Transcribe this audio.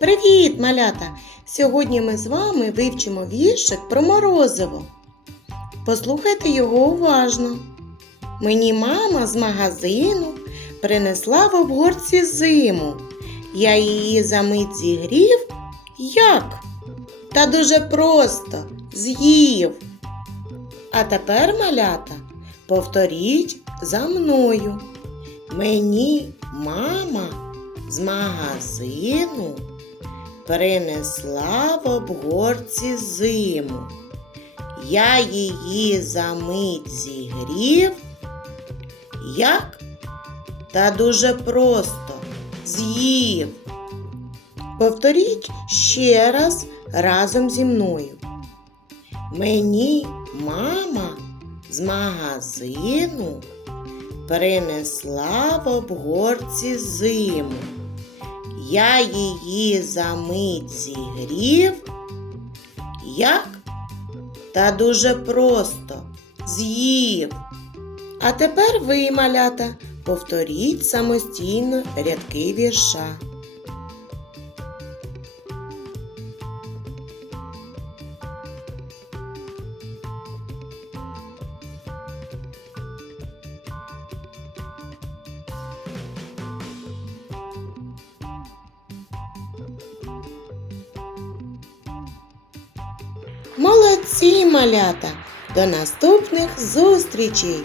Привіт, малята! Сьогодні ми з вами вивчимо віршик про морозиво. Послухайте його уважно. Мені мама з магазину принесла в обгорці зиму. Я її за мить зігрів. Як? Та дуже просто з'їв. А тепер, малята, повторіть за мною. Мені мама з магазину принесла в обгорці зиму. Я її за мить зігрів. Як? Та дуже просто з'їв. Повторіть ще раз разом зі мною. Мені мама з магазину принесла в обгорці зиму. Я її за мить зігрів. Як? Та дуже просто з'їв. А тепер ви, малята, повторіть самостійно рядки вірша. Молодці, малята! До наступних зустрічей!